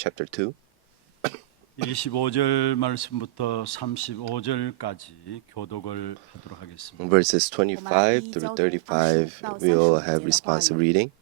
chapter 2. 25절 말씀부터 35절까지 교독을 하도록 하겠습니다. Verses 25 through 35 we will have responsive reading.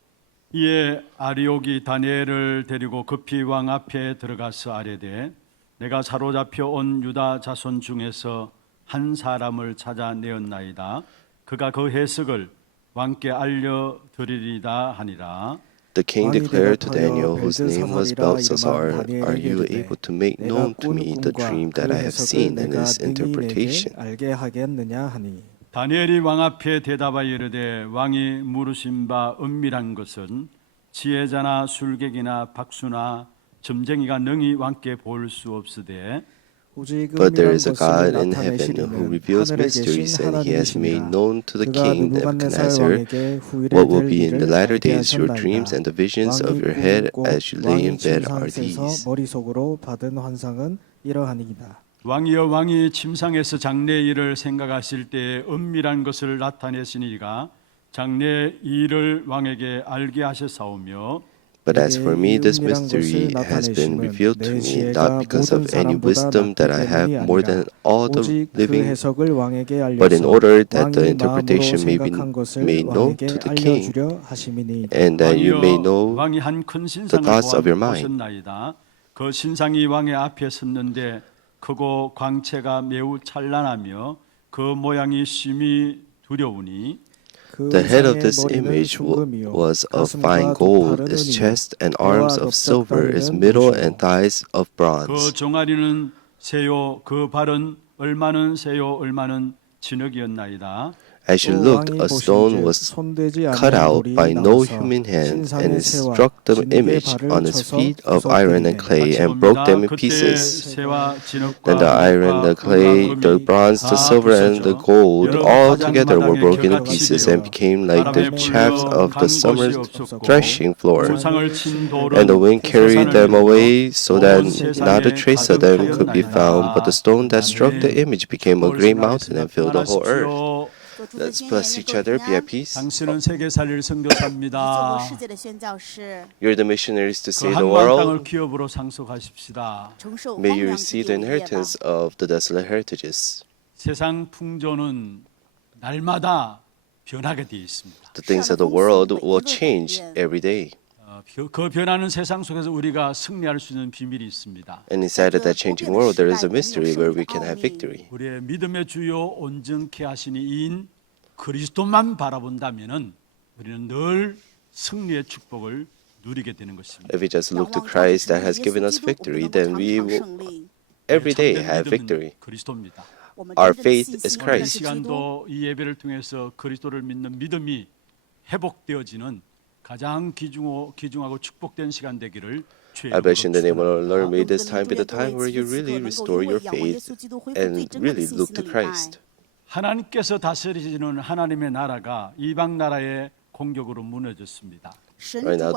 이에 아리옥이 다니엘을 데리고 급히 왕 앞에 들어가서 아뢰되 내가 사로잡혀 온 유다 자손 중에서 한 사람을 찾아내었나이다. 그가 그 해석을 왕께 알려드리리다 하니라. The king declared to Daniel, whose name was Belshazzar, "Are you able to make known to me the dream that I have seen and its interpretation?" 알게 하겠느냐 하니 다니엘이 왕 앞에 대답하여 이르되 왕이 물으신 바 은밀한 것은 지혜자나 술객이나 박수나 점쟁이가 능히 왕께 볼 수 없으되 But there is a God in heaven who reveals mysteries, and he has made known to the king Nebuchadnezzar what will be in the latter days. Your dreams and the visions of your head as you lay in bed are these. 머릿속으로 받은 환상은 이러하니이다. 왕이여 왕이 침상에서 장래 일을 생각하실 때에 은밀한 것을 나타내시니가 장래 일을 왕에게 알게 하셨사오며 But as for me, this mystery has been revealed to me, not because of any wisdom that I have more than all the living, but in order that the interpretation may be made known to the king, and that you may know 왕이 한 큰 the 신상을 thoughts of your mind. 보셨나이다. 그 신상이 왕의 앞에 섰는데 크고 광채가 매우 찬란하며 그 모양이 심히 두려우니 The head of this image was of fine gold, its chest and arms of silver, its middle and thighs of 그 bronze. 종아리는 새요 그 발은 얼마는 새요 얼마는 진흙이었나이다. As you looked, a stone was cut out by no human hand, and it struck the image on its feet of iron and clay and broke them in pieces. Then the iron, the clay, the bronze, the silver, and the gold all together were broken in pieces and became like the chaff of the summer threshing floor. And the wind carried them away so that not a trace of them could be found, but the stone that struck the image became a great mountain and filled the whole earth. Let's bless each other, be at peace. 당신은 세계 살릴 선교사입니다. You're the missionaries to 그 save the 한방 땅을 world. 기업으로 상속하십시다. May you receive the inheritance of the desolate heritages. 세상 풍조는 날마다 변하게 되어 있습니다. The things of the world will change every day. 그 변하는 세상 속에서 우리가 승리할 수 있는 비밀이 있습니다. And inside of that changing world, there is a mystery where we can have victory. 우리의 믿음의 주요 온전케 하시니 이인 그리스도만 바라본다면은 우리는 늘 승리의 축복을 누리게 되는 것입니다. If we just look to Christ that has given us victory, then we will every day have victory. 그리스도입니다. Our faith is 이 Christ. 시간도 이 예배를 통해서 그리스도를 믿는 믿음이 회복되어지는 가장 귀중하고 축복된 시간 되기를 주의 I bless you in the name of 이름으로 our Lord. May this time be the time where you really restore your faith and really look to Christ. 하나님께서 다스리시는 하나님의 나라가 이방 나라의 공격으로 무너졌습니다. Right now,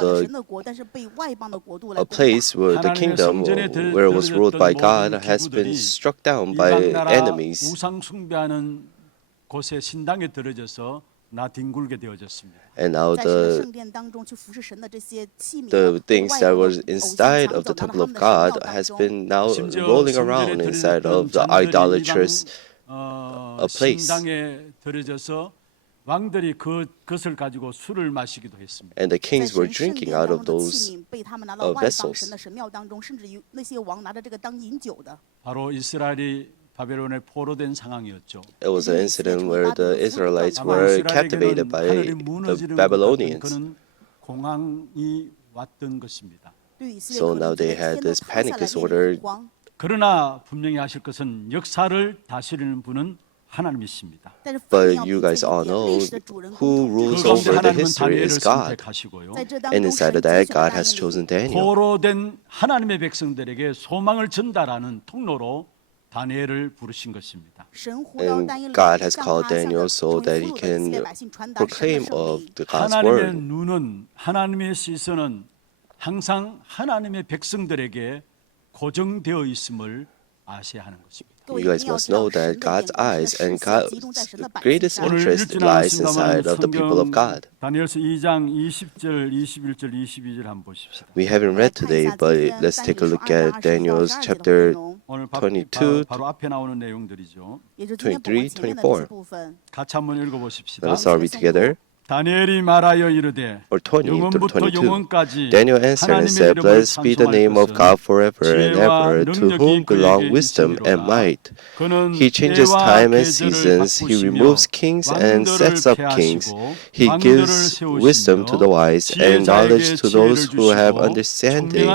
a place where the kingdom where it was ruled by God has been struck down by 이방 나라 enemies. 우상 숭배하는 곳에 신당에 들어져서 나뒹굴게 되어졌습니다. And now the things that was inside of the temple of God has been now rolling around inside of the idolatrous place. 신당에 들어져서 왕들이 그것을 가지고 술을 마시기도 했습니다. And the kings were drinking out of those vessels. 바로 이스라엘이 바벨론에 포로된 상황이었죠. It was an incident where the Israelites were captivated by the Babylonians. 그는 공황이 왔던 것입니다. So now they had this panic disorder. 그러나 분명히 아실 것은 역사를 다스리는 분은 하나님이십니다. But you guys all know who rules over the history is God. And inside of that, God has chosen Daniel. 포로된 하나님의 백성들에게 소망을 전달하는 통로로 다니엘을 부르신 것입니다. And God has called Daniel so that he can proclaim of the God's 하나님의 word. 눈은 하나님의 시선은 항상 하나님의 백성들에게 고정되어 있음을 아셔야 하는 것입니다. You guys must know that God's eyes and God's greatest interest lies inside of the people of God. 다니엘서 2장 20절, 21절, 22절 한번 보십시다. We haven't read today, but let's take a look at Daniel's chapter 오늘 22, 바로 앞에 나오는 내용들이죠. 23, 24. 같이 한번 읽어보십시다. Let us all read together. 다니엘이 말하여 이르되 Or 20 through 영원부터 22. 영원까지 Daniel answered and said, Blessed be the name of God forever and ever, to whom belong wisdom and might. He changes time and seasons. He removes kings and sets up kings. He gives wisdom to the wise and knowledge to those who have understanding.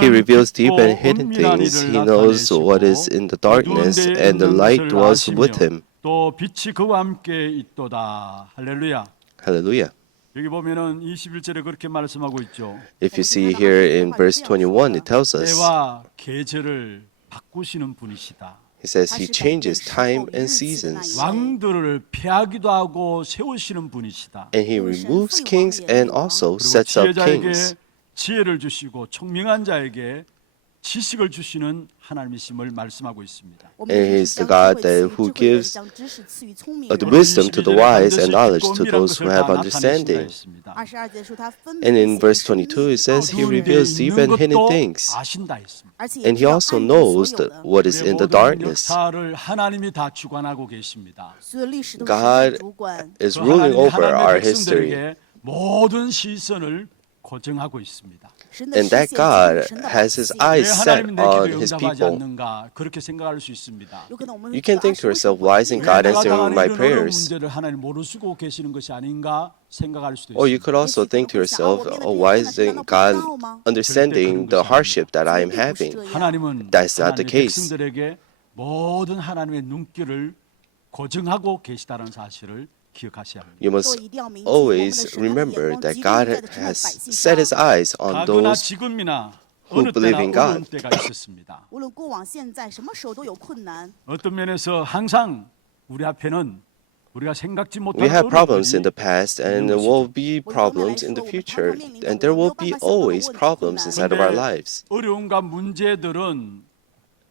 He reveals deep and hidden things. He knows what is in the darkness, and the light dwells with him. 또 빛이 그와 함께 있도다. 할렐루야. Hallelujah. 여기 보면은 21절에 그렇게 말씀하고 있죠. If you see here in verse 21, it tells us, 때와 계절을 바꾸시는 분이시다. He says He changes time and seasons. 왕들을 폐하기도 하고 세우시는 분이시다. And He removes kings and also 그리고 sets up 지혜자에게 kings. 지혜를 주시고 총명한 자에게 지식을 주시는 하나님이심을 말씀하고 있습니다. And He is the God who gives the wisdom to the wise and knowledge to those who have understanding. And in verse 22, it says He reveals deep and hidden things. And He also knows what is in the darkness. 하나님이 다 주관하고 계십니다. God is ruling over our history. 모든 시선을 고정하고 있습니다. And that God has His eyes set on His people. 그렇게 생각할 수 있습니다. You can think to yourself, why isn't God answering my prayers? 문제를 하나님 모르시고 계시는 것이 아닌가 생각할 수도 Or you 있습니다. could also think to yourself, why isn't God understanding the hardship that I am having? 하나님은 That's not the 하나님의 case. 백성들에게 모든 하나님의 눈길을 고정하고 계시다는 사실을 기억하셔야 합니다. You must always remember that God has set His eyes on 과거나 those 지금이나 who 어느 believe 때나 in God. 어려운 때가 있었습니다. 어떤 면에서 항상 우리 앞에는 우리가 생각지 못한 We have problems in 어려움들이 the past, and there will be problems in the future, and there will be always problems inside of our lives. 어려움과 문제들은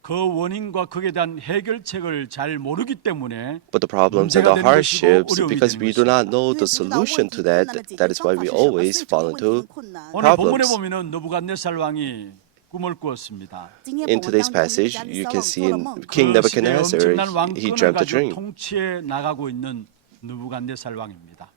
그 원인과 그에 대한 해결책을 잘 모르기 때문에 But the problems and the hardships, because we do not know the solution to that, that is why we always fall into 오늘 본문에 problems. 보면은 느부갓네살 왕이 꿈을 꾸었습니다. In today's passage, you can see in King Nebuchadnezzar, he dreamt a dream. 통치해 나가고 있는 느부갓네살 왕입니다.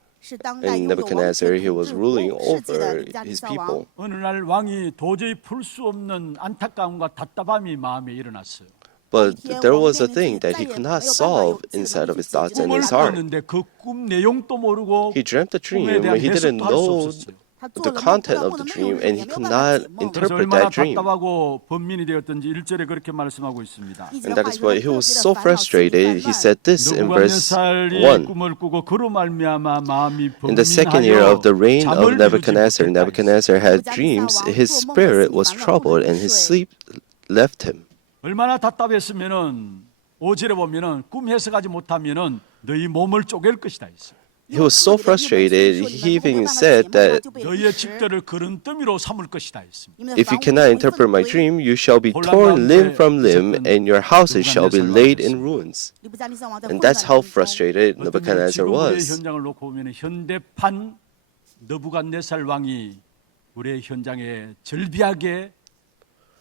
And Nebuchadnezzar, he was ruling over his people. 어느 날 왕이 도저히 풀 수 없는 안타까움과 답답함이 마음에 일어났어요. But there was a thing that he could not solve inside of his thoughts and 꿈을 his heart. 꿨는데 그 꿈 내용도 모르고 He dreamt a dream, 꿈에 대한 but he didn't 해석도 할 수 know 없었어요. the content of the dream, and he could not 그래서 interpret 얼마나 that dream. 답답하고 번민이 되었던지 1절에 그렇게 말씀하고 있습니다. And that is why he was so frustrated. He said this in verse 느부갓네살이 1. 꿈을 꾸고 그로 말미암아 마음이 In the second year of the reign of Nebuchadnezzar, Nebuchadnezzar had dreams. His spirit was troubled, and his sleep left him. 얼마나 답답했으면은 5절에 보면은 꿈 해석하지 못하면은 너희 몸을 쪼갤 것이다 했어요. He was so frustrated, he even said that 너희의 집들을 그른더미로 삼을 것이다 했습니다. if you cannot interpret my dream, you shall be torn limb from limb, and your houses shall be laid in ruins. And that's how frustrated Nebuchadnezzar 지금 우리의 was. 현장을 놓고 보면 현대판 느부갓네살 왕이 우리의 현장에 절비하게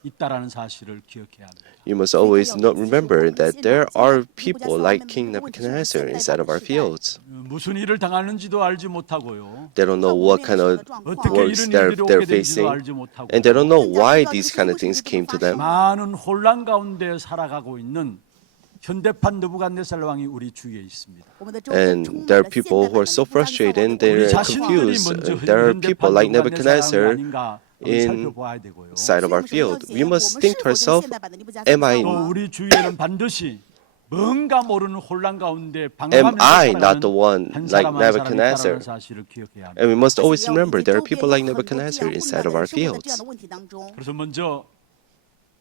있다라는 사실을 기억해야 합니다. You must always remember that there are people like King Nebuchadnezzar inside of our fields. 무슨 일을 당하는지도 알지 못하고요. They don't know what kind of 어떻게 works 이런 일들이 they're 오게 된지도 facing, 알지 못하고 and they don't know why these kind of things came to them. 많은 혼란 가운데 살아가고 있는 현대판 느부갓네살 왕이 우리 주위에 있습니다. And there are people who are so frustrated and they're confused. There are people like Nebuchadnezzar inside of our field. We must think to ourselves, am I 또 우리 주위에는 반드시 뭔가 모르는 혼란 가운데 Am I 방황하면서 not the one 한 like 사람 한 사람이 Nebuchadnezzar? 있다는 사실을 기억해야 합니다. And we must always remember there are people like Nebuchadnezzar inside of our fields. 그래서 먼저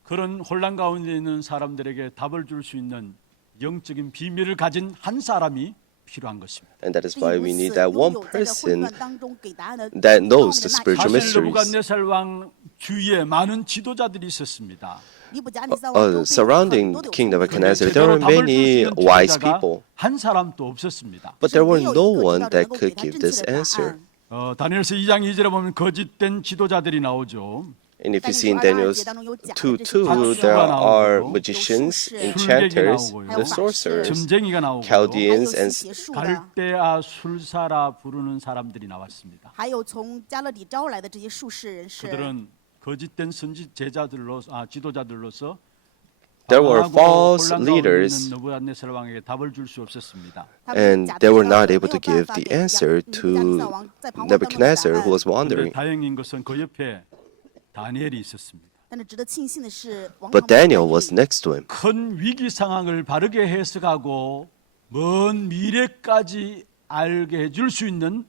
그런 혼란 가운데 있는 사람들에게 답을 줄 수 있는 영적인 비밀을 가진 한 사람이 필요한 것입니다. And that is why we need that one person that knows the spiritual 사실 mysteries. 느부갓네살 왕 주위에 많은 지도자들이 있었습니다. surrounding King Nebuchadnezzar, there were many wise people, 한 사람도 없었습니다. but there were no one that could give this answer. 다니엘서 2장 2절에 보면 거짓된 지도자들이 나오죠. And if you see in Daniel 2:2, there are magicians, enchanters, the sorcerers, 점쟁이가 나오고 Chaldeans, and 갈대아 술사라 부르는 사람들이 나왔습니다. 还有从加勒底招来的这些术士人士， 그들은 거짓된 선지 제자들로 지도자들로서 there were 방황하고 false 혼란 가운데 leaders, 있는 느부갓네살 왕에게 답을 줄 수 없었습니다. and they were not able to give the answer to Nebuchadnezzar, who was 그런데 wandering. 다행인 것은 그 옆에 다니엘이 있었습니다. 但是值得庆幸的是，王 But 旁 Daniel 边 was next to him. 큰 위기 상황을 바르게 해석하고 먼 미래까지 알게 해줄 수 있는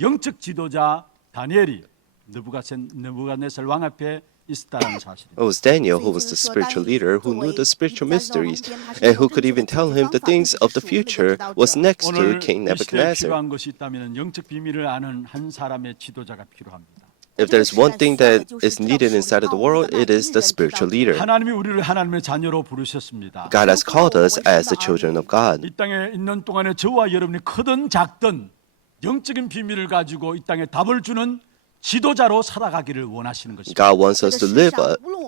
영적 지도자 다니엘이 느부갓네살 왕 앞에 있었다는 사실입니다. It was Daniel who was the spiritual leader who knew the spiritual mysteries and who could even tell him the things of the future was next to 오늘 King 이 시대에 Nebuchadnezzar. 필요한 것이 있다면 영적 비밀을 아는 한 사람의 지도자가 필요합니다. If there's one thing that is needed inside of the world, it is the spiritual leader. 하나님이 우리를 하나님의 자녀로 부르셨습니다. God has called us as the children of God. 이 땅에 있는 동안에 저와 여러분이 크든 작든 영적인 비밀을 가지고 이 땅에 답을 주는 지도자로 살아가기를 원하시는 것입니다. God wants us to live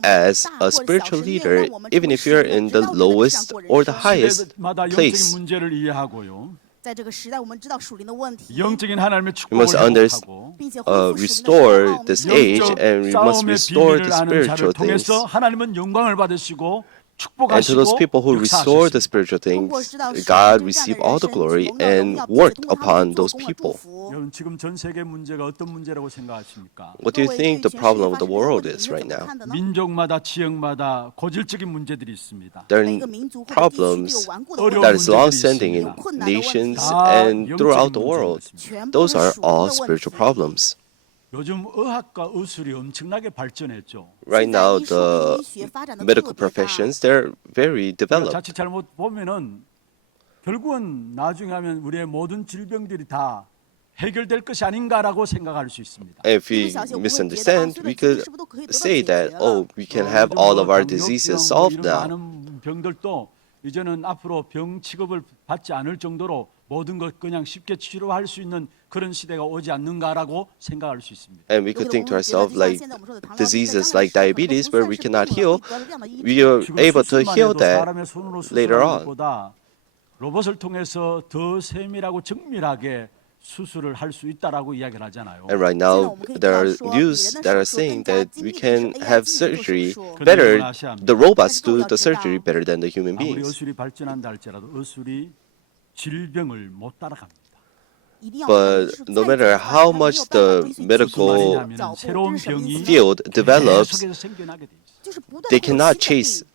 as a spiritual leader, even if you're in the lowest or the highest 시대마다 영적인 place. 문제를 이해하고요. 在这个时代，我们知道属灵的问题， 영적인 하나님의 We must 축복을 회복하고 并且恢复属灵的 restore 荣耀。 this age, and we must 싸움의 restore 비밀을 the 아는 spiritual 자를 통해서 things. 하나님은 영광을 받으시고 And to 축복하시고 those people who restore the 역사하셨습니다. spiritual things, God receive all the glory and work upon those people. 여러분 지금 전 세계 문제가 어떤 문제라고 생각하십니까? What do you think the problem of the world is right now? 민족마다 지역마다 고질적인 문제들이 있습니다. There are problems that is long-standing in nations and throughout the world. Those are all spiritual problems. 요즘 의학과 의술이 엄청나게 발전했죠. Right now, the medical professions, they're very developed. 자칫 잘못 보면은 결국은 나중에 하면 우리의 모든 질병들이 다 해결될 것이 아닌가라고 생각할 수 있습니다. If we misunderstand, we could say that, oh, we can have all of our diseases solved now. 많은 병들도 이제는 앞으로 병 취급을 받지 않을 정도로 모든 것 그냥 쉽게 치료할 수 있는 그런 시대가 오지 않는가라고 생각할 수 있습니다. And we could think to ourselves like diseases like diabetes where we cannot heal, we are able to heal that later on. 보다 로봇을 통해서 더 세밀하고 정밀하게 수술을 할 수 있다라고 이야기를 하잖아요. And right now, there are news that are saying that we can have surgery better, the robots do the surgery better than the human 아무리 beings. 의술이 발전한다 할지라도 의술이 질병을 못 따라갑니다. But no matter how much the medical 새로운 병이 field develops, 계속해서 생겨나게 돼 있어요. they cannot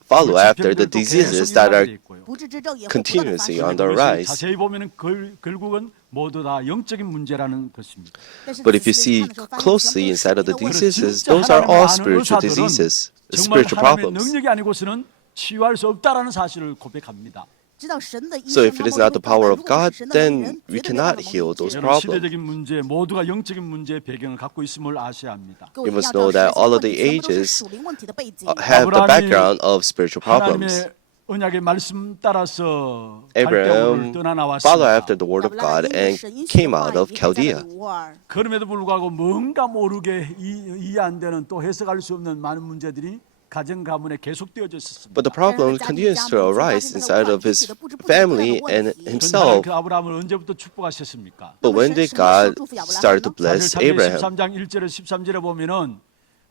follow after the diseases that are continuously continuously on the 그것을 rise. 자세히 보면은 결국은 모두 다 영적인 문제라는 것입니다. But if you see closely inside of the diseases, those are all spiritual diseases, 정말 spiritual 하나님의 problems. 능력이 아니고서는 치유할 수 없다라는 사실을 고백합니다. So if it is not the power of God, then we cannot heal those 여러분 problems. 시대적인 문제 모두가 영적인 문제의 배경을 갖고 있음을 아셔야 합니다. You must know that all of the ages have the background of spiritual problems. 하나님의 언약의 말씀 따라서 Abraham 갈대아우를 떠나 followed 나왔습니다. after the word of God and came out of Chaldea. 그럼에도 불구하고 뭔가 모르게 이해 안 되는 또 해석할 수 없는 많은 문제들이 가정 가문에 계속되어져 있었습니다. But the problem continues to arise inside of his family and himself. 그 아브라함을 언제부터 축복하셨습니까? But when did God start to bless 사실 Abraham? 13장 1절에 13절에 보면은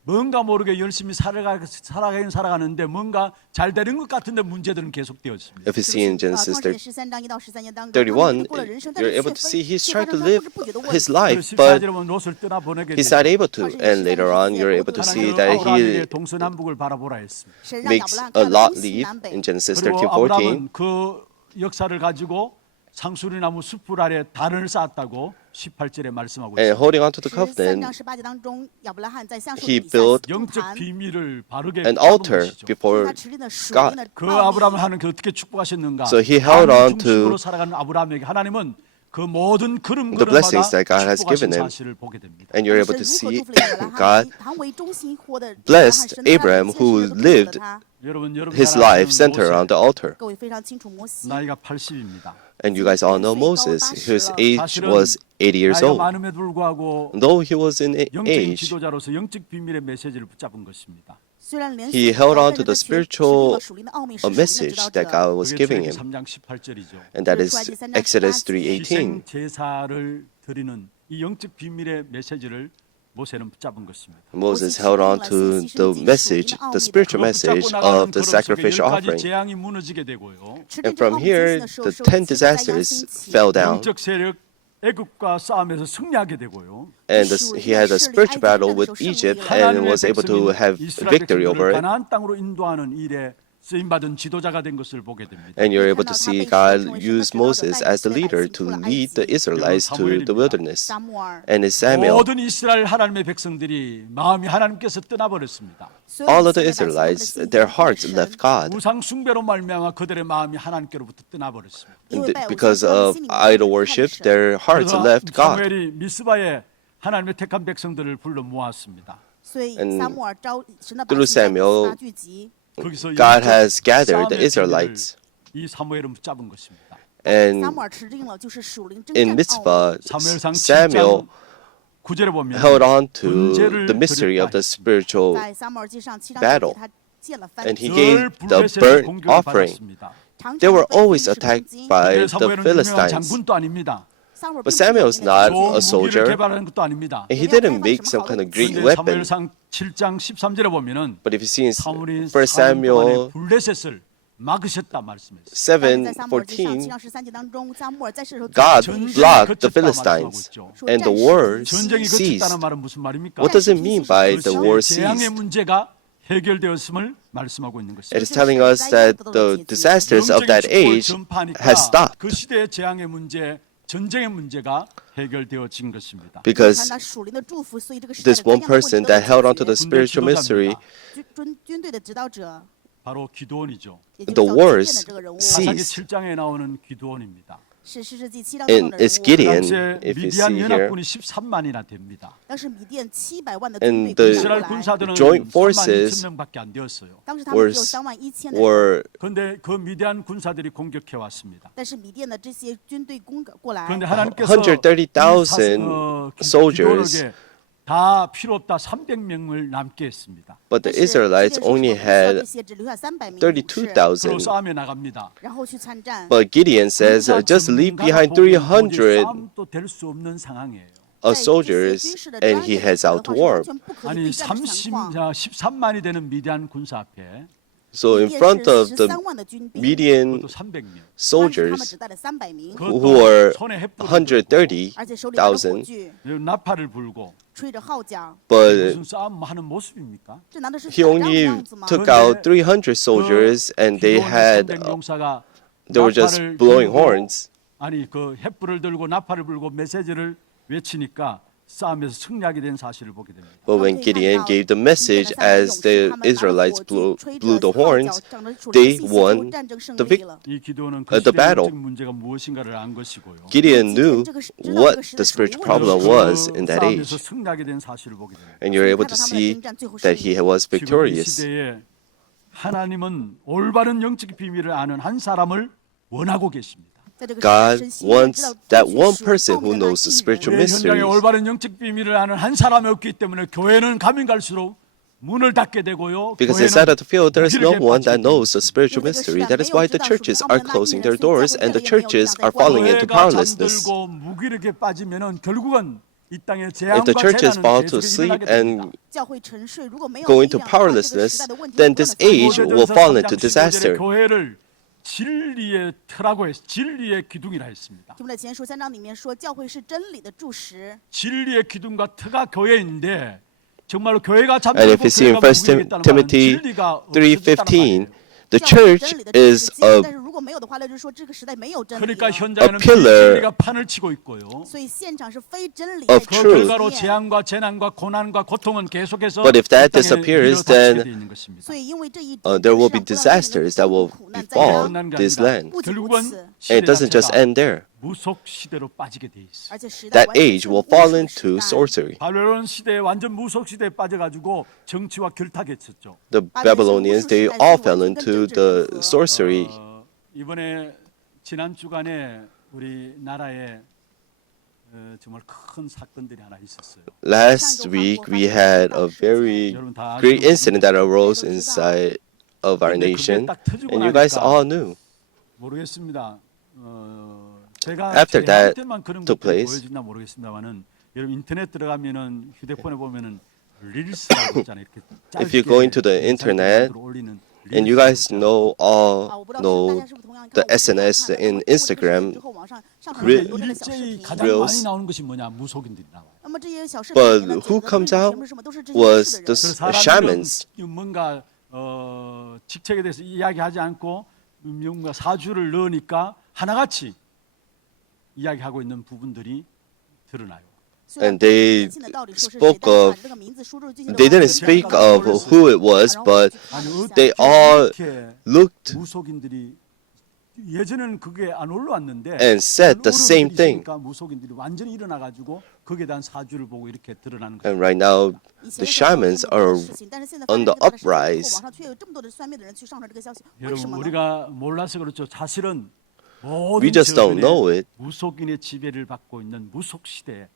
뭔가 모르게 열심히 살아가는데 뭔가 잘 되는 것 같은데 문제들은 계속되었습니다. If you see in Genesis 31, you're able to see he's trying to live his life, but 14절에 보면 롯을 떠나보내게 he's not able to. And later on, you're able to see that he 아브라함에게 동서남북을 바라보라 했습니다. makes Lot leave in Genesis 그리고 13:14. 아브라함은 그 역사를 가지고 상수리나무 숲을 아래 단을 쌓았다고 18절에 말씀하고 And 있습니다. holding on to the covenant, he built 영적 비밀을 바르게 an altar 잡은 것이죠. before God. 그 아브라함을 하나님께 어떻게 축복하셨는가? So he held on 중심으로 to 살아가는 아브라함에게 하나님은 그 모든 the blessings that God has 축복하신 given him. 사실을 보게 됩니다. And you're able to see God blessed Abraham, who lived his life centered around the altar. 各位非常清楚，摩西 나이가 80입니다. And you guys all know Moses, whose age was 80 years 나이가 old. 많음에도 불구하고 Though he was in 영적인 age, 지도자로서 영적 비밀의 메시지를 붙잡은 것입니다. 虽然年 he 岁 held 高 on 但 to 是 the 他却 spiritual 属灵的奥秘，是 a 属灵的 message 指导 that 者。 God was 그게 giving 출애굽기 him. 3장 18절이죠. And that is Exodus 3:18. 희생 제사를 드리는 이 영적 비밀의 메시지를 모세는 붙잡은 것입니다. Moses held on to the message, the spiritual message of the sacrificial 10가지 offering. 재앙이 무너지게 되고요. 持 And 这个 from 奥秘 here, 的时候， the 10受了10灾殃 disasters 兴起 fell down, 영적 세력 애굽과 싸움에서 승리하게 되고요. and he had a spiritual battle with Egypt and was able to have victory over it. 가나안 땅으로 인도하는 일에 쓰임 받은 지도자가 된 것을 보게 됩니다. And you're able to see God use Moses as the leader to lead the Israelites to the wilderness. 撒母耳， And it's Samuel. 모든 이스라엘 하나님의 백성들이 마음이 하나님께서 떠나버렸습니다. All of the Israelites, their hearts left God. 우상 숭배로 말미암아 그들의 마음이 하나님께로부터 떠나버렸습니다. And because of idol worship, their hearts 그래서 left God. 사무엘이 미스바에 하나님의 택한 백성들을 불러 모았습니다. 所以 And 撒母耳召神的百 through 姓在 Samuel, 撒聚集， 거기서 God 영적 has gathered the 싸움의 Israelites. 비밀을 이 사무엘은 붙잡은 것입니다. 撒 And 母耳持定了就是属灵征 in 战的奥秘。 Mitzvah, 사무엘상 Samuel 7장 9절에 보면 held on to 번제를 the mystery of the 드렸다. spiritual 在撒母耳记上7章 battle. 9节，他建了番 And he 子， gave 늘 the 블레셋의 burnt 공격을 offering. 받았습니다. 常 They 常 were 被 always 非利士攻 attacked 击。 by 근데 the 사무엘은 유명한 Philistines. 장군도 아닙니다. 撒母耳 But 并不是 Samuel 有 is 名的 not 将 a 武 soldier. 기를 개발하는 것도 아닙니다. And he didn't make some kind of great 그런데 weapon. 사무엘상 7장 13절에 보면은 But if you see in 사무엘이 1 Samuel 블레셋을 막으셨다 말씀했어요. 在撒母耳记上7 7:14, 章13节当中，撒母耳在世的时候 God 非利士 blocked the 그쳤다 Philistines, 말씀하고 있죠. and the war 전쟁이 ceased. 그쳤다는 말은 무슨 말입니까? What does it mean by the war 재앙의 ceased? 문제가 해결되었음을 말씀하고 있는 It 것입니다. is telling us that the disasters of that age has stopped 그 시대의 재앙의 문제, 전쟁의 문제가 해결되어진 것입니다. 传 because 达属灵的祝福，所以这个时代 this 的 one 各样的问题 person 都 that 被 held 解 on to the 决。 spiritual mystery, 军队的指导者， 바로 기드온이죠. 也就是 the 造军 wars 的这个人物， 사사기 ceased. 7장에 나오는 기드온입니다. 是士师记7章 And 中的 it's 人物。 Gideon, 당시에 if you 미디안 see here, 연합군이 13만이나 됩니다. 当时米甸700万的军 And 队 the 攻 이스라엘 打过来， 군사들은 joint 3만 forces 2천 명밖에 안 되었어요. 当时他们 were 只有3万1千的人， were 그런데 그 미디안 군사들이 공격해 왔습니다. 但是米甸的这些军队攻过来， 그런데 하나님께서 130,000 soldiers, 기드온에게 다 필요 없다 300명을 남게 했습니다. but the 但是 Israelites 这件事 only 情不需要 had 这些只留下300名武士， 서로 32,000. 싸움에 나갑니다. 然后去参战。 But Gideon says, just leave behind 300 싸움도 될 수 없는 상황이에요. of soldiers, and he heads out to war. 아니 13만이 되는 미디안 군사 앞에 So in front of the Median 그것도 300명. soldiers 300名， who were 손에 햇불을 而且手里拿着火 130,000, 炬， 들고 나팔을 불고 吹着号角， but 무슨 싸움하는 모습입니까? 这难道是 he 打仗的 only 样子吗？ took out 300 soldiers, and they had they were just blowing horns. 아니 그 햇불을 들고 나팔을 불고 메시지를 외치니까 싸움에서 승리하게 된 사실을 보게 됩니다. But when Gideon gave the message as the Israelites blew the horns, they won 이 기도는 그 the 시대의 battle. 영적 문제가 무엇인가를 안 것이고요. Gideon knew what the spiritual problem was in that 싸움에서 age, 승리하게 된 사실을 보게 됩니다. and you're able to see that he was 지금 이 victorious. 시대에 하나님은 올바른 영적 비밀을 아는 한 사람을 원하고 계십니다. God wants that one person who knows the spiritual 왜 현장에 mysteries. 올바른 영적 비밀을 아는 한 사람이 없기 때문에 교회는 가면 갈수록 문을 닫게 되고요. Because inside of the field, there is no one that knows the spiritual mystery. That is why the churches are closing their doors and the churches are falling into 교회가 powerlessness. 잠들고 무기력에 빠지면은 결국은 이 땅에 If 재앙과 the churches 재난은 fall to 계속 sleep 일어나게 됩니다. and 教会沉睡，如果没有 go 力 into 量的话，这个 powerlessness, 时代的问题 then 不断 this 地 age will fall into disaster. 교회를 진리의 터라고 했, 진리의 기둥이라 했습니다. 提摩太前书3章里面说，教会是真理的柱石。 진리의 기둥과 터가 교회인데 정말로 교회가 And 잠들고 if you see in 교회가 1 무기력했다는 말은 Timothy 진리가 없어졌다는 3:15, 말이에요. the 教会是 church 真理的柱 is 石， a 但是如果没有的话，那就是说这个时代没有真理 그러니까 了。 현장에는 pillar 진리가 판을 치고 있고요. 所以现场是非真理 of 그 在 truth. 결과로 局面。 재앙과 재난과 고난과 고통은 계속해서 But if that 이 땅에 disappears, 밀어닥치게 then 돼 있는 것입니다. 所以因为这一 there will be 点，世上不断地 disasters that will 苦难灾 befall 殃。 this land. 不仅如 결국은 此， And it doesn't just 시대 end there. 무속 시대로 빠지게 돼 있어. 而且时代 that 完全 age 是 will 巫术 fall 的 into 时代。 sorcery. 바벨론 시대에 완전 무속 시대에 빠져가지고 정치와 결탁했었죠. The Babylonians, they all fell into the sorcery. 이번에 지난 주간에 우리 나라에 정말 큰 사건들이 하나 있었어요. Last week, we had a very great incident that arose inside of our nation, and you guys all knew. 모르겠습니다. 제가 After that 때만 그런 took 것들이 place. 보여진다 모르겠습니다만은 여러분 인터넷 들어가면은 휴대폰에 보면은 릴스라고 있잖아요. 이렇게 If you go into the internet, 올리는 And you guys know 啊，我不知道是大 know 家是不是同样看 the 我是这样 SNS 看的 and 我通过这个视频 Instagram 之后网上上传 re- 很多的小视 일제히 频。 가장 Reels. 많이 나오는 것이 뭐냐? 무속인들이 나와요. 那么这些小视频 But 里面呢， who 讲的 comes 内容 out 什么什么都是这些 was 认 the 识的 그 人。 shamans. 뭔가 직책에 대해서 이야기하지 않고 뭔가 사주를 넣으니까 하나같이 이야기하고 있는 부분들이 드러나요. 虽然 And they 不是真的到底说是谁 spoke 但是把 of- 这个名字输入进去的 They 话 didn't 就 speak 知道 of who it was, but 아니 they 어떻게 all 이렇게 looked 무속인들이 예전에는 그게 안 올라왔는데 and said the same thing. 있으니까 무속인들이 완전히 일어나가지고 거기에 대한 사주를 보고 이렇게 드러나는 거예요. And right now, 以前 the 是没有 shamans 这么多的 are 事情但是现在 on 发 the 生这么大的事情以后 uprise. 网上却有这么多的算命的人去上传这个消息，为 여러분 什么呢？ 우리가 몰라서 그렇죠. 사실은 We 모든 just don't 저변에 know it. 무속인의 지배를 받고 있는 무속 시대에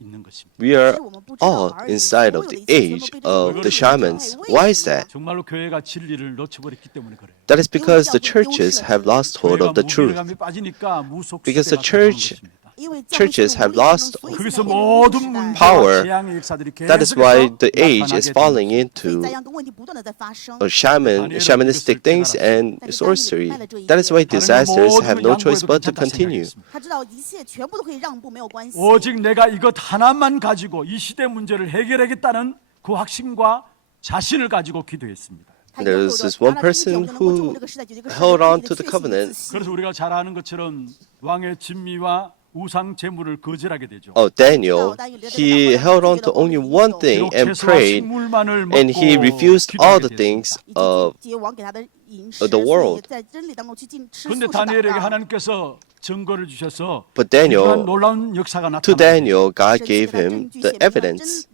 있는 것입니다. We are 是我们不知道 all 而已， inside 所 of 有的 the 一切全 age 部被这个 of 魔 the 术支配 shamans. 为 Why 什 is 么 that? 정말로 교회가 진리를 놓쳐버렸기 때문에 그래요. That is because the churches have lost hold of the truth. 무기력함에 빠지니까 무속 Because the 시대가 church 들어오는 것입니다. 因为教会 churches 是 have 无力当中 lost 所以 거기서 现在变成 모든 时代 문제와 power. 재앙의 역사들이 That is why the 계속해서 age is 나타나게 falling 됩니다. 所以 into 这样的问题不断的在发生。 shamanistic things and sorcery. That is why disasters have no choice but to continue. 他知道一切全部都可以让步，没有关系。 오직 내가 이것 하나만 가지고 이 시대 문제를 해결하겠다는 그 확신과 자신을 가지고 기도했습니다. 他 There 拥有 was 着 this one 拿着第一 person 种就能够 who 救我这个时代解决这个事 held 的 on 自 to 己 the 的确信 covenant. 自信 그래서 우리가 잘 아는 것처럼 왕의 진미와 우상 제물을 거절하게 되죠. Oh, Daniel, he held on to only one thing 비록 and 채소와 prayed, 식물만을 and he 먹고 refused all 기도하게 the 됐습니다. things 以及 of 拒绝王给他的饮食， the 所以 world. 在真理当中去进吃素 그런데 食 다니엘에게 祷告。 하나님께서 증거를 주셔서 But 이러한 Daniel, 놀라운 역사가 to 나타났습니다. Daniel, God 神赐给 gave 他 him 证据 the 显明了 evidence.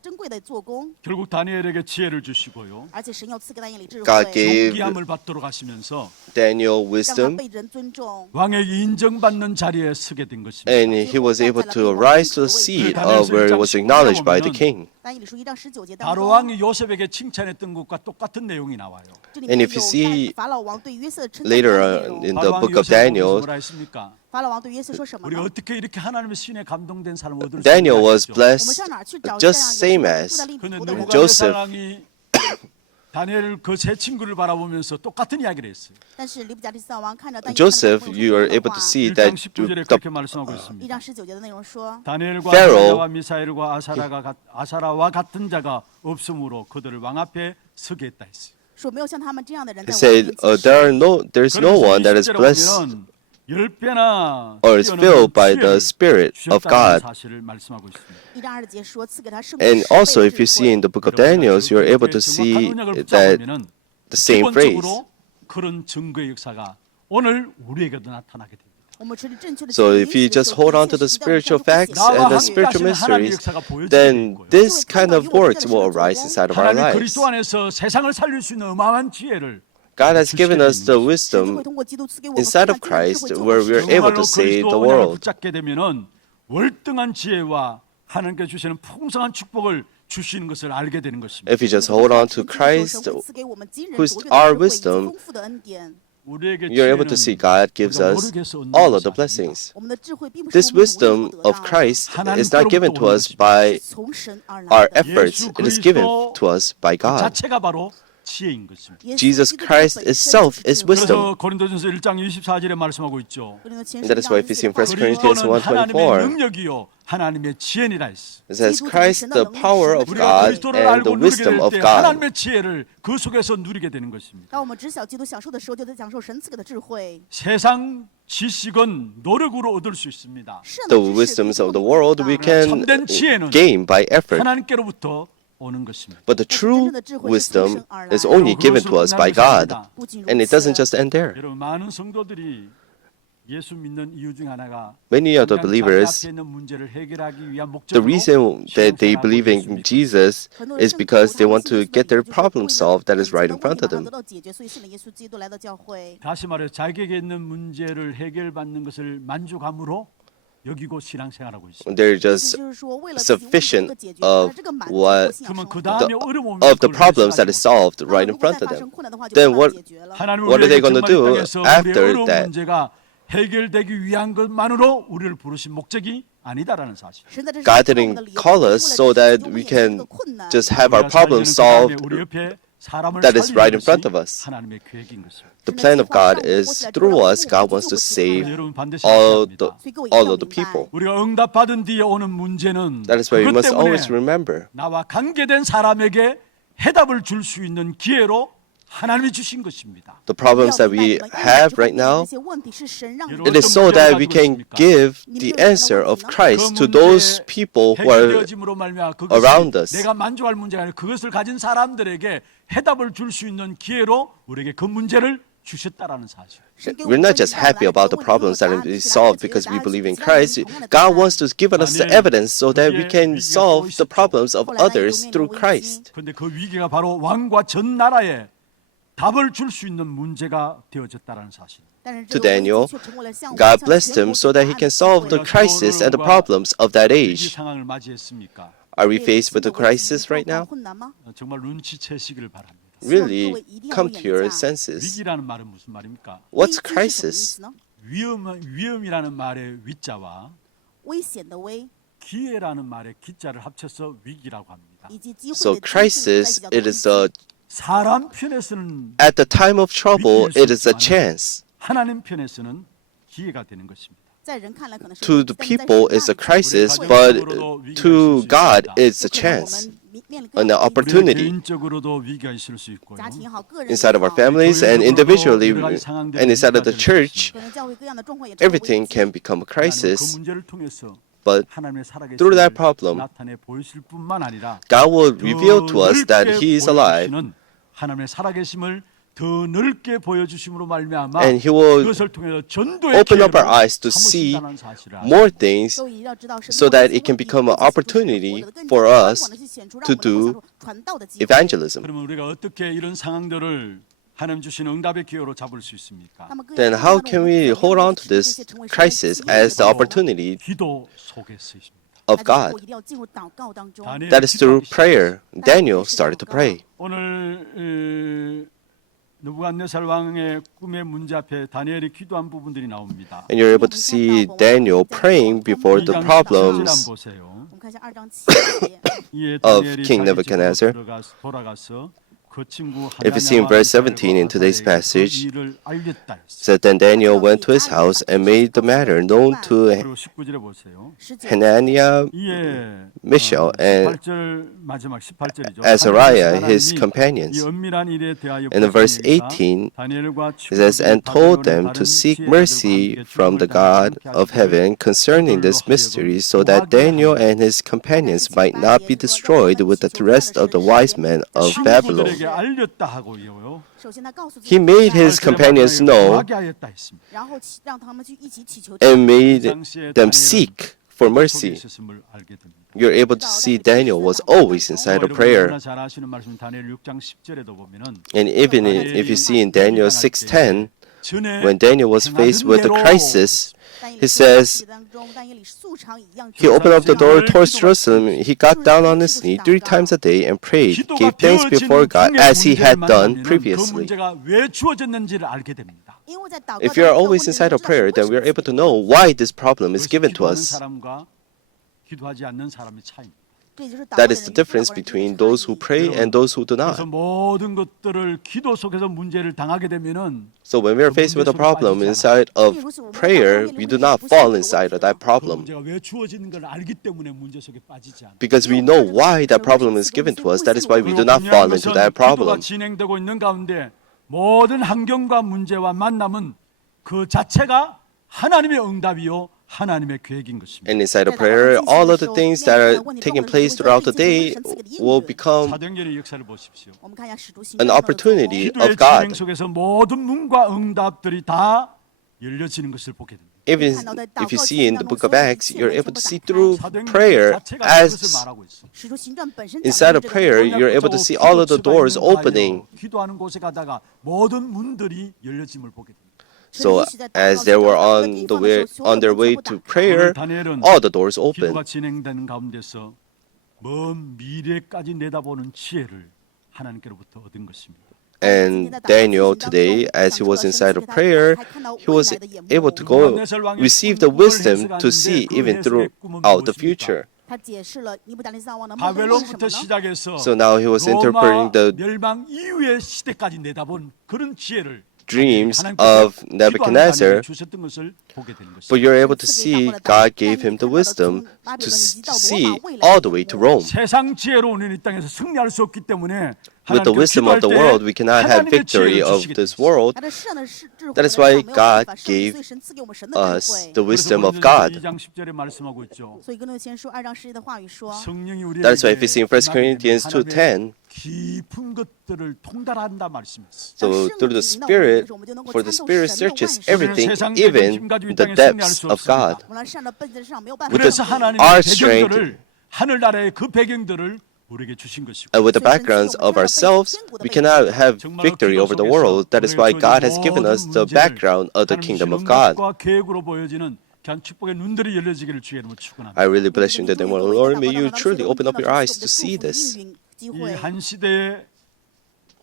珍贵的做工， 결국 다니엘에게 지혜를 주시고요. 而且神又赐给他眼里智慧， God gave 존귀함을 받도록 하시면서 Daniel 让他 wisdom, 被人尊重。 왕에게 인정받는 자리에 서게 된 것입니다. and he was able to rise to the seat of where he was acknowledged by the king. 但以理书1章19节当 바로 中， 왕이 요셉에게 칭찬했던 것과 똑같은 내용이 나와요. 这里 And 面 if 有 you see 法老王对约瑟的称赞 Later 的内 on 容。 in 바로 the 왕이 book of 요셉을 보면서 Daniel, 뭐라 했습니까? 法老王对约瑟说什么 우리 呢？ 어떻게 이렇게 하나님의 신에 감동된 사람을 얻을 수 Daniel was 있냐? 我们 blessed 上哪儿去找 just 这样 same 有 as 住在利 근데 福的人 누가 Joseph. 사랑이 다니엘 그 세 친구를 바라보면서 똑같은 이야기를 했어요. 但是利布加利斯王看着但 Joseph, you are able to see 1장 that 19절에 the 그렇게 말씀하고 1 있습니다. 章19节的内容说， 다니엘과 Pharaoh- 하나냐와 미사엘과 아사라와 같은 자가 없으므로 그들을 왕 앞에 서게 했다 했어요. 说没有像他们这样的人在 he 我 said, 面前 there's no one that is blessed 열배나 or is filled by the Spirit of God. 사실을 말씀하고 있습니다. 1章2节说赐给他圣 And 10倍 also, 的 if you 智 see in 慧。 the book of Daniel, you are able to see that the same phrase. 기본적으로 그런 증거의 역사가 오늘 우리에게도 나타나게 됩니다. 我们持着正确的 So 真理 if you 的 just 时候 hold on 这 to the 些时代我们 spiritual 就会 facts 显 and 나와 the 함께 spiritual 하시는 하나님의 mysteries, 역사가 보여지게 then 되는 거예요. this kind of works will arise inside of our 하나님 lives. 그리스도 안에서 세상을 살릴 수 있는 어마어마한 지혜를 God has given us the 神就 wisdom 会通过基督赐给我们 inside of 看见智 Christ 慧救 where 赎 we are able to 정말로 save 그리스도 the 언약을 world. 붙잡게 되면은 월등한 지혜와 하나님께 주시는 풍성한 축복을 주시는 것을 알게 되는 것입니다. If you just hold on to 神 Christ, 会赐给我们惊人 who's 卓越的 our 智慧以及 wisdom, 丰富的恩典。 우리에게 you're able to 지혜는 see God gives 우리가 us 모르게 해서 얻는 all of 것이 the 아닙니다. blessings. 我们的智慧并不是 This 我们努力 wisdom 获得的 of Christ is not given to us 是 by 从神而 our 来的。 efforts, it is given to us by 그 God. 자체가 바로 지혜인 것입니다. Jesus Christ itself is wisdom. 그래서 고린도전서 1장 24절에 말씀하고 있죠. And that is why if you see in 1 Corinthians 그리스도는 하나님의 1:24, 능력이요 하나님의 지혜니라 했어. it says Christ, the power of 우리가 God 그리스도를 and 알고 the 누리게 wisdom 될 of 때 God. 하나님의 지혜를 그 속에서 누리게 되는 것입니다. 当我们知晓基督享受的时候，就在享受神赐给的智慧。 세상 지식은 노력으로 얻을 수 있습니다. 世上 The 的知识 wisdoms 并 of 不 the 能 world 得 we 到 can 참된 지혜는 gain by effort, 하나님께로부터 오는 것입니다. but the true wisdom is only given to us by God. 不仅如 And it 此 doesn't just end there. 여러분 많은 성도들이 예수 믿는 이유 중 하나가 Many of the 당장 자기 believers, 앞에 있는 문제를 해결하기 위한 the 목적으로 reason that they 신앙생활을 believe 하고 in 있습니다. Jesus is because they want to get their problem solved that is right in front of them. 得到解决，所以信了耶稣基督来到教会。 다시 말해 자기에게 있는 문제를 해결받는 것을 만족함으로 여기고 신앙생활하고 있습니다. They're 意 just 思就是说，为了自己问题 sufficient 的解决， of 而这个满足 what 过信仰 그러면 生 그 活。 다음에 어려움 오면 of the 그걸 problems that is 해소하지 solved 那么 right in 如果 front 再 of 发生 them. 困难的话，就 Then 没办法 what- 解决了。 하나님은 What are they 우리에게 gonna 정말 이 do 땅에서 우리의 after 어려운 that? 문제가 해결되기 위한 것만으로 우리를 부르신 목적이 아니다라는 사실. 神在这世 God 上给我们 didn't 的理由， call 不是为了 us so 解 that 决我 we 们眼前这个 can 困难。 just have our 우리가 problems 살려는 그 다음에 solved. 우리 옆에 사람을 that is right in 살리는 front of 것이 us. 하나님의 계획인 것입니다. The plan of God is through us, God wants to save 여러분 반드시 all 아셔야 the, 합니다. 所以各位一定 all 要 of the 明白 people. 우리가 응답받은 뒤에 오는 문제는 That is why we 그것 must 때문에 always remember 나와 관계된 사람에게 해답을 줄 수 있는 기회로 하나님이 주신 것입니다. the problems that we have right now. 这些问题是神让你 It is so that we can give the answer of Christ to those people who are 해결되어짐으로 말미암아 around 그것이 us. 내가 만족할 문제가 아니라 그것을 가진 사람들에게 해답을 줄 수 있는 기회로 우리에게 그 문제를 주셨다라는 사실. We're not just happy about the problems that are solved because we believe in Christ. God wants to give us the evidence so that we can solve the problems of others through Christ. 그런데 그 위기가 바로 왕과 전 나라에 답을 줄 수 있는 문제가 되어졌다는 사실. To Daniel, God blessed him so that he can solve the crisis and the problems of that 위기 age. 상황을 맞이했습니까? Are we faced with a crisis right now? 정말 눈치채시기를 바랍니다. Really come to your senses. 위기라는 말은 무슨 말입니까? What's crisis? 위험이라는 말의 위자와 危险的危 기회라는 말의 기자를 합쳐서 위기라고 합니다. 以及机会 So 的机 crisis, 这个 it 叫 is 做危 a, 机 사람 편에서는 at the time of trouble, it is a chance. 하나님 편에서는 기회가 되는 것입니다. 在人看来可能是 To 危 the 机，但是在 people, 神 it's a 看来 crisis, 会 but 会 to God, it's a 有可能我 chance, 们面临 an 各样的危机 opportunity. 개인적으로도 위기가 있을 수 있고요. 家庭也好，个人 Inside of 也 our 好， families and individually and inside of the church, 可能教会各样的状况也成为危 everything 机 can become a 그 crisis. 문제를 통해서 But 하나님의 살아계심을 through that problem, 나타내 보이실 뿐만 아니라 God will reveal to us that 넓게 He is alive, 보여주시는 하나님의 살아계심을 더 넓게 보여주심으로 말미암아 and He will 그것을 통해서 전도의 open up our 기회로 eyes to see 삼으신다는 사실을 알아야 more things 各位一定要知道神 so 通过 that 这些 it can 问题 become an 不仅是 opportunity 获得更加 for 宽 us 广的去显出让 to 我们能够 do 享受传道的机会。 evangelism. 그러면 우리가 어떻게 이런 상황들을 하나님 주신 응답의 기회로 잡을 수 있습니까? 那么各位 Then 看 how 到 can 我们 we 怎么样 hold on 去 to 使这 this 些成为神的 crisis 机会 as the 呢？ opportunity 기도 속에서 있습니다. of 那就是 God? 我一定要进入祷告当中。 다니엘이 That is through 기도하기 prayer. Daniel started to pray. 오늘 느부갓네살 왕의 꿈의 문제 앞에 다니엘이 기도한 부분들이 나옵니다. And you're able to see Daniel praying before the 2장 17절 한번 problems 보세요. 我们看一下2章7节。 이에 of 다니엘이 King 자기 Nebuchadnezzar. 집으로 돌아가서 그 친구 If you see in verse 17 in today's passage, said then Daniel went to his house and made the matter known to 그리고 19절에 보세요. 19 Hananiah, 이에 Mishael, and 18절 마지막 18절이죠. Azariah, his companions. 이 은밀한 일에 대하여 And in verse 보시니까 18, 다니엘과 it says, and 친구들이 told 바벨론의 them 다른 to seek 지혜자들과 mercy 함께 from the 죽음을 God 당하지 of 않게 heaven concerning this mystery, so that Daniel and his companions might not be destroyed with the rest of the wise men of Babylon. 친구들에게 알렸다 하고요. 首先他告诉 He made his companions know 하게 하였다 했습니다. 然后让他们去一起祈求 and made 당시에 them 다니엘은 seek for 속에 mercy. 있었음을 알게 됩니다. You're able to see Daniel was always inside of prayer. 여러분이 잘 아시는 말씀 다니엘 6장 10절에도 보면은 And even if you see in Daniel 6:10, 전에 when Daniel was faced with a crisis, 但以理 he says 当中但以理素常一样 he opened up the door towards Jerusalem. He got down on his knee 3 times a day and prayed, gave thanks before God as he had done 그 previously. 문제가 왜 주어졌는지를 알게 됩니다. 因为在祷告 If you are 当中 always 问 inside 题 of prayer, 是 then we are 为什么 able to know why this problem is 그것이 given to 기도하는 us. 사람과 기도하지 않는 사람의 차이입니다. 这也就是祷告 That 的 is 人 the 与不祷 difference 告人之间 between 的差 those who 异。 pray and those who do 그래서 not. 모든 것들을 기도 속에서 문제를 당하게 되면은 So when we are faced with a problem inside of prayer, we do not fall inside of that 그 problem. 문제가 왜 주어지는 걸 알기 때문에 문제 속에 빠지지 않아요. Because we know why that problem is given to us. That is why we do not fall into that 기도가 problem. 진행되고 있는 가운데 모든 환경과 문제와 만남은 그 자체가 하나님의 응답이요 하나님의 계획인 것입니다. And inside of prayer, all of the things that are taking place throughout the day will become 사도행전의 역사를 보십시오. 我们看一下使徒行 an 그传上的作 opportunity 기도의 of God. 진행 속에서 모든 문과 응답들이 다 열려지는 것을 보게 됩니다. Even if you see in the book of Acts, you're able to see through prayer 자체가 as 그것을 말하고 있어. 使徒行传本身 inside 讲 of 的这个 prayer, you're able to see all of the doors opening. 기도하는 곳에 가다가 모든 문들이 열려짐을 보게 됩니다. So as they were on their way to prayer, all the doors opened. 기도가 진행되는 가운데서 먼 미래까지 내다보는 지혜를 하나님께로부터 얻은 것입니다. And Daniel today, as he was inside of prayer, he was able to go receive the wisdom to see even throughout the future. 他解释了尼布甲尼撒王的梦是什 바벨론부터 么呢？ 시작해서 So now he was 로마 interpreting the 멸망 이후의 시대까지 내다본 그런 지혜를 dreams 하나님께서 of Nebuchadnezzar, 주셨던 것을 보게 되는 but 것입니다. you're able to see God gave him the wisdom to see all the way to Rome. 세상 지혜로는 이 땅에서 승리할 수 없기 때문에 With the wisdom of the world, we cannot have victory of this world. 他的世上的智慧 That is 的 why 没有办 God 法胜 gave 所以神赐给我们神的智 us 慧。 the wisdom of God. 2장 10절에 말씀하고 있죠. 所以哥林多前书2章10节的话语说， 성령이 That is why if 우리에게 we see in 1 Corinthians 2:10, 깊은 것들을 통달한다 말씀이었어요. so through the Spirit, for the Spirit searches everything, even the depths of God. 我们来善的本质上没有办法 With the- 그래서 하나님의 our 배경들을 하늘나라의 그 배경들을 우리에게 주신 것이고 With the backgrounds of ourselves, we cannot have victory over the world. That is why God has given us the background of the kingdom of God. 계획으로 보여지는 귀한 축복의 눈들이 열려지기를 주의 이름으로 축원합니다. I really bless you in the name of the Lord. May you truly open up your eyes to see this. 이 이 한 시대에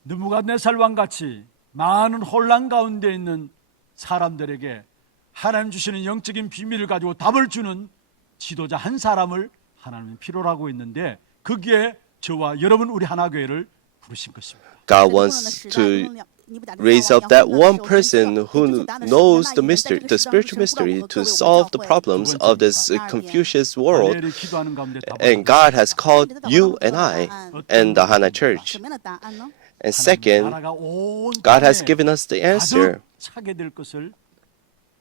느부갓네살 왕 같이 많은 혼란 가운데 있는 사람들에게 하나님 주시는 영적인 비밀을 가지고 답을 주는 지도자 한 사람을 하나님은 필요로 하고 있는데 거기에 저와 여러분 우리 하나교회를 부르신 것입니다. God wants to raise up that one person who knows the mystery, the spiritual mystery, to solve the problems of this Confucius world. 다니엘이 기도하는 가운데 And God has called you and I and the Hana Church. 什么样的答案呢？ And second, 나라가 온 God has 땅에 given us the 가득 answer. 차게 될 것을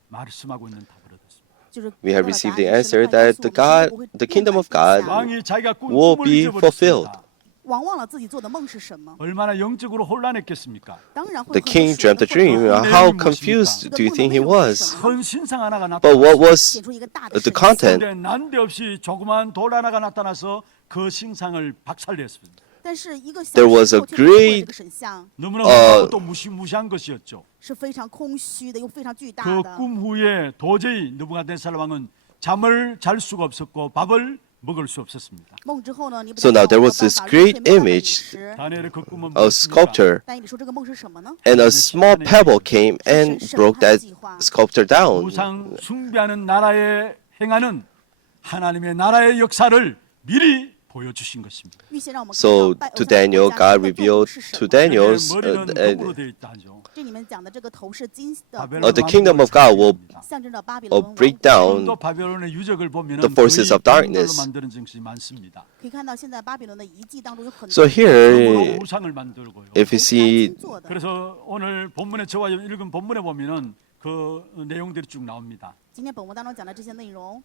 말씀하고 있는 답을 얻었습니다. 就是 We have received the answer that the kingdom of God 왕이 자기가 꾼 will 꿈을 be fulfilled. 잊어버렸습니다. 王忘了自己做的梦是什么？ 얼마나 영적으로 혼란했겠습니까? 当然会 The 很 king 属 dreamt 的 a dream. 混乱 How confused do you think he was? 큰 신상 하나가 But what 나타났어요. was 显出一个大的 the 神 content? 그런데 난데없이 조그만 돌 하나가 나타나서 그 신상을 박살냈습니다. 但是一个小 There was 石 a 头却破坏了这个 great 神像， 너무나 무섭고 또 무시무시한 것이었죠. 是非常空虚的，又非常巨大 그 的。 꿈 후에 도저히 느부갓네살 왕은 잠을 잘 수가 없었고 밥을 먹을 수 없었습니다. 梦之后呢，尼布 So 甲 now 尼撒 there 王 was 没有 this 办法 great 入睡，没有办法饮 네. image 食。 다니엘의 그 꿈은 a 무엇입니까? sculptor, 但你说这个梦是什么呢？ and a small pebble came and broke that sculptor down. 우상 숭배하는 나라에 행하는 하나님의 나라의 역사를 미리 보여주신 것입니다. 预先让我们看 So 到拜偶 to 像的 Daniel, 国家 God 的动物 revealed 是什 to 么。 Daniel 머리는 금으로 되어 있다 하죠. 这里面讲的这个头是金的， 바벨론 the kingdom of God will 象征着巴比伦王 break 国。 down 또 바벨론의 유적을 보면 the forces of darkness. 만드는 증시 많습니다. 可以看到现在巴比伦的遗迹当中有很多 So here, 금으로 우상을 만들고요. if you see 做的。 그래서 오늘 본문에 저와 읽은 본문에 보면은 그 내용들이 쭉 나옵니다. 今天本文当中讲的这些内容，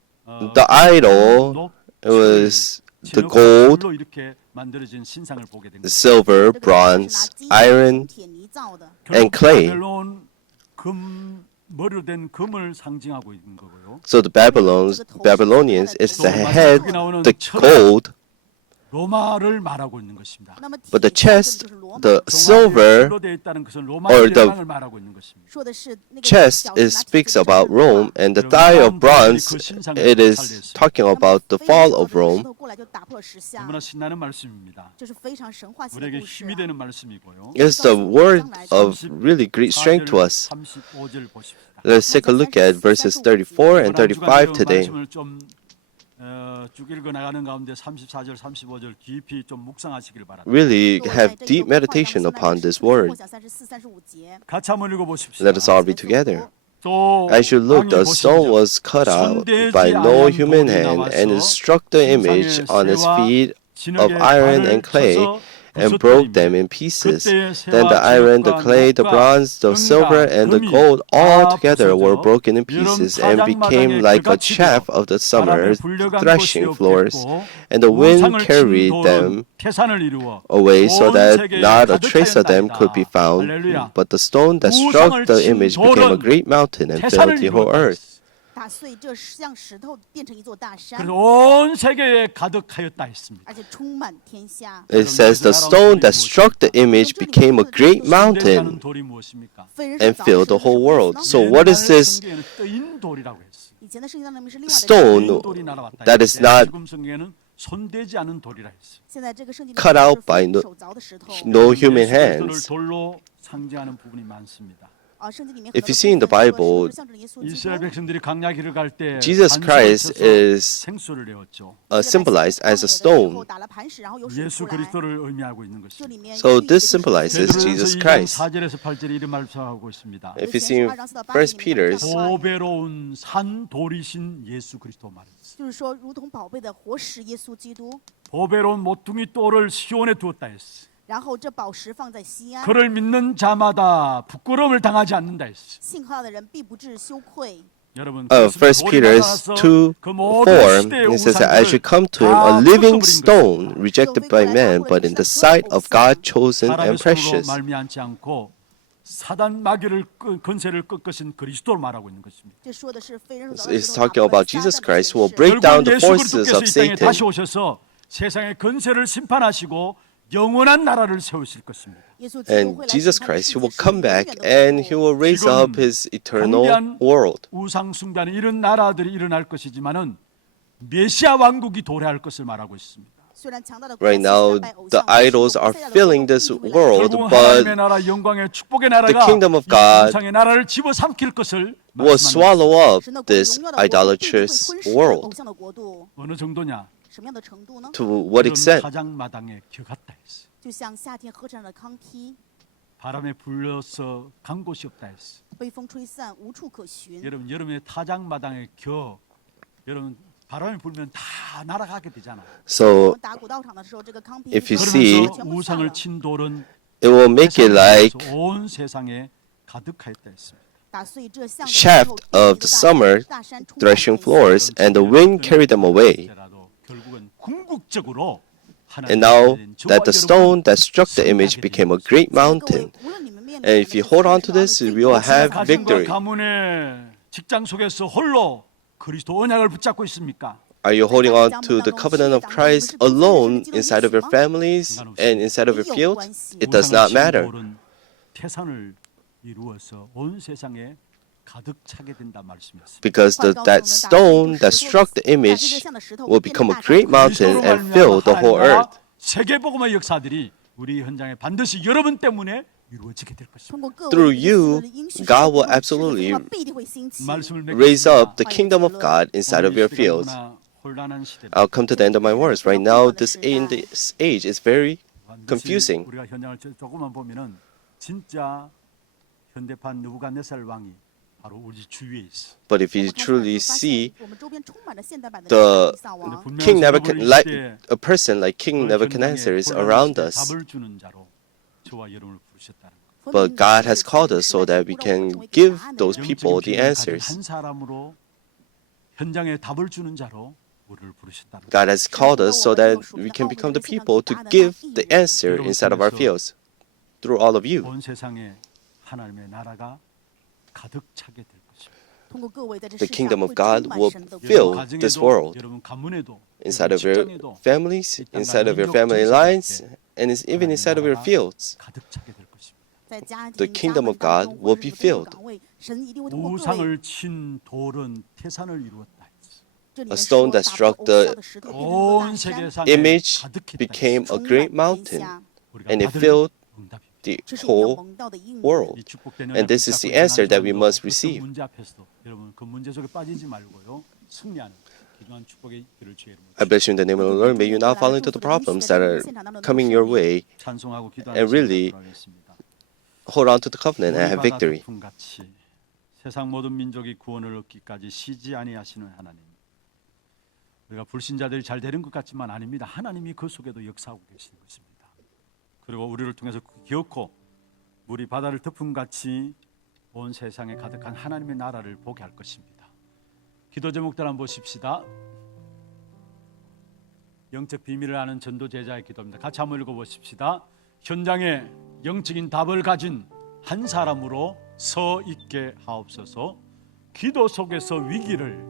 the idol, it was the gold, 로 이렇게 만들어진 신상을 보게 된 the 거예요. silver, 这个 bronze, 是拿金 iron, 铁泥造的。 and clay. 바벨론 금 머리로 된 금을 상징하고 있는 거고요. So the Babylonians is the head, the gold, 로마를 말하고 있는 것입니다. 那么 but the 铁象 chest, 征就是罗马， the silver, 로 되어 있다는 것은 or 로마의 the 멸망을 말하고 있는 것입니다. 说的是那个 chest 小 it 是拿 speaks 铁的 about 战 Rome, 争 and the thigh of bronze, it is talking 他们 about the 非 fall 常 of 的石 Rome. 头过来就打破石像， 너무나 신나는 말씀입니다. 这是非常神话性的 우리에게 故事 힘이 啊。 되는 말씀이고요. It's the word of really great strength to us. 35절 보십시다. Let's take a look at verses 34 and 35 today. 말씀을 쭉 읽어 나가는 가운데 34절, 35절 깊이 좀 묵상하시길 바랍니다. Really have deep meditation upon this word. 34, 35节。 같이 한번 읽어 보십시다. Let us all be together. 또 As you looked, a 왕이 stone 보시기를 was cut out by no human hand, and it struck the image on its feet of iron and clay, and broke them in pieces. Then the iron, the clay, the bronze, the silver, and the gold all together were broken in pieces and became like a chaff of the summer threshing floors. And the wind carried them away so that not a trace of them could be found. But the stone that struck the image became a great mountain and filled the whole earth. 打碎这像石头变成一座大山， 그래서 온 세계에 가득하였다 했습니다. 而且充满天下。 It says the stone that struck the image became a great mountain 돌이 무엇입니까? 非人 and 手凿 filled 石 the 头 whole 是 world. 什么 So what is this 성경에는 뜨인돌이라고 했어요. 以前的圣经当中是另外的 stone 돌이 날아왔다. that is 했는데 not 지금 성경에는 손대지 않은 돌이라 했어요. 现在这个圣经 cut out by 手凿的石头。 no human 예수 그리스도를 hands? 돌로 상징하는 부분이 많습니다. 圣经里面 If you see in the Bible, 象征耶稣基 이스라엘 督。 백성들이 강야길을 갈 때 Jesus Christ is 생수를 내었죠. symbolized as a stone. 打了磐石，然后有水 예수 出来。 그리스도를 의미하고 있는 这 것입니다. 里面 So 寓意 this 的就是 symbolizes Jesus 베드로전서 2장 Christ. 4절에서 8절에 이런 말씀하고 있습니다. If you see 1 Peter's 보배로운 산 돌이신 예수 그리스도 말했어요. 就是说，如同宝贝的活石耶稣基督。 보배로운 모퉁이 돌을 시온에 두었다 했어. 然后这宝石放在西安， 그를 믿는 자마다 부끄러움을 당하지 않는다 했어. 信靠他的人必不致羞愧。 여러분, 1 Peter's 2:4, it says that as you come to him, a living stone rejected by man, but in the sight of God chosen and 사람의 손으로 precious. 말미암지 않고 사단 마귀를 권세를 꺾으신 그리스도를 말하고 있는 것입니다. 这说的是非人手凿 So 的 it's 石头 talking 打破了 about Jesus 撒旦的 Christ who 权 will 势。 break down 결국은 the 예수 forces 그리스도께서 of 이 땅에 다시 Satan. 오셔서 세상의 권세를 심판하시고 영원한 나라를 세우실 것입니다. 耶稣基督 And 会来 Jesus 审判 Christ, 世 he 界 will 世 come 界 back 永远的 and he 国度。 will raise up his eternal world. 우상 숭배하는 이런 나라들이 일어날 것이지만은 메시아 왕국이 도래할 것을 말하고 있습니다. 虽然强大的国 Right 家 now, 拜偶 the 像，但是 idols 我 are 们现在的 filling 国度 this 必会来 world, 결국 but 하나님의 나라 영광의 축복의 나라가 kingdom of 이 God 우상의 나라를 집어삼킬 것을 will 말씀합니다. swallow up 神的国度 this 荣耀的国度必定会 idolatrous 吞噬 world. 偶像的国度。 어느 정도냐? 什么样的程度呢？ To what 여름 extent? 타작마당에 겨같다 했어. 就像夏天河场上的康梯， 바람에 불려서 간 곳이 없다 했어. 被风吹散，无处可寻。 여러분 여름에 타작마당에 여러분 바람이 불면 다 날아가게 되잖아. 我 So 们打古道场的时候，这个康梯 if you 风 see- 그러면서 全部散 우상을 了， 친 돌은 it will make it like 온 세상에 가득하였다 했습니다. 打碎这像的 shaft 石头 of the summer 大山充满 threshing 天下 floors, and the wind carried them away. 결국은 궁극적으로 And now that the stone that struck the image became a great 各位 mountain. 无论你们面临 And 什 if 么 you hold on to 挑战 this, 最 we will 大的 have 挑战 victory. 가문의 직장 속에서 홀로 그리스도 언약을 붙잡고 있습니까? Are you holding on to the covenant of Christ alone inside of your families and inside of your fields? It does not matter. 돌은 태산을 이루어서 온 세상에 가득 차게 된다 말씀이었습니다. Because that stone that struck the image will become a great mountain and fill the whole earth. 세계 복음의 역사들이 우리 현장에 반드시 여러분 때문에 이루어지게 될 것입니다. 通过各位 Through 耶稣 you, 的应许 God will 使得 absolutely 这个必定会兴起。 말씀을 Raise up the 맺겠습니다. kingdom of God inside of your fields. 혼란한 시대. I'll come to the end of my words. Right now, this age is very confusing. 우리가 현장을 조금만 보면은 진짜 현대판 느부갓네살 왕이 바로 우리 주위에 있어. But if 我 you 们看出来 truly 就发现 see 我们周边充满了现代版的 the 以撒王， King Nebuchadnezzar, like a person like King Nebuchadnezzar is around us. 답을 주는 자로 저와 여러분을 부르셨다는 것. But God has called us so that we can give those people the answers. 한 사람으로 현장에 답을 주는 자로 우리를 부르셨다는 것. God has called us so that we can become the people to give the answer inside of our fields through all of you. 온 세상에 하나님의 나라가 가득 차게 될 것입니다. 通过各位在这 The 世上 kingdom 会 of God 充满 will 神的国 fill 여러분 this 가정에도, world 여러분 가문에도, inside 여러분 of your 직장에도 families, inside of your family lines, and even inside of your fields. 가득 차게 될 것입니다. 在家 The 庭、 kingdom 家 of 门当 God 中 will 或者 be 是工作 filled. 岗位，神一定会通过各位 우상을 친 돌은 태산을 이루었다. 这里 A 面 stone 说 that 打破 struck 偶 the 像的石头变成一座 온 大山， 세계상에 image 가득했다. became a 充 great 满 mountain, 天下。 우리가 and it 받을 filled 응답입니다. the 这是我们要 whole 蒙到的应允。 world. 이 축복된 And this is the 연약을 answer that we 붙잡고 must 있는 receive. 그 문제 앞에서도 여러분 그 문제 속에 빠지지 말고요. 승리하는 귀중한 축복의 길을 주의 이름으로 I bless you in the name of the Lord. May you not fall into the problems that are coming your way. 찬송하고 기도하는 And really 시간을 하겠습니다. Hold on to the covenant and have victory. 같이 세상 모든 민족이 구원을 얻기까지 쉬지 아니하시는 하나님. 우리가 불신자들이 잘 되는 것 같지만 아닙니다. 하나님이 그 속에도 역사하고 계시는 것입니다. 그리고 우리를 통해서 기어코 물이 바다를 덮음같이 온 세상에 가득한 하나님의 나라를 보게 할 것입니다. 기도 제목들 한번 보십시다. 영적 비밀을 아는 전도 제자의 기도입니다. 같이 한번 읽어보십시다. 현장에 영적인 답을 가진 한 사람으로 서 있게 하옵소서. 기도 속에서 위기를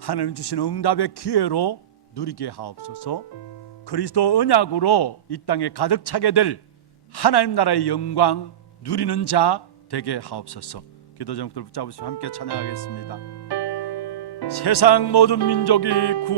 하나님 주신 응답의 기회로 누리게 하옵소서. 그리스도 언약으로 이 땅에 가득 차게 될 하나님 나라의 영광 누리는 자 되게 하옵소서. 기도 제목들 붙잡으시고 함께 찬양하겠습니다. 세상 모든 민족이 구원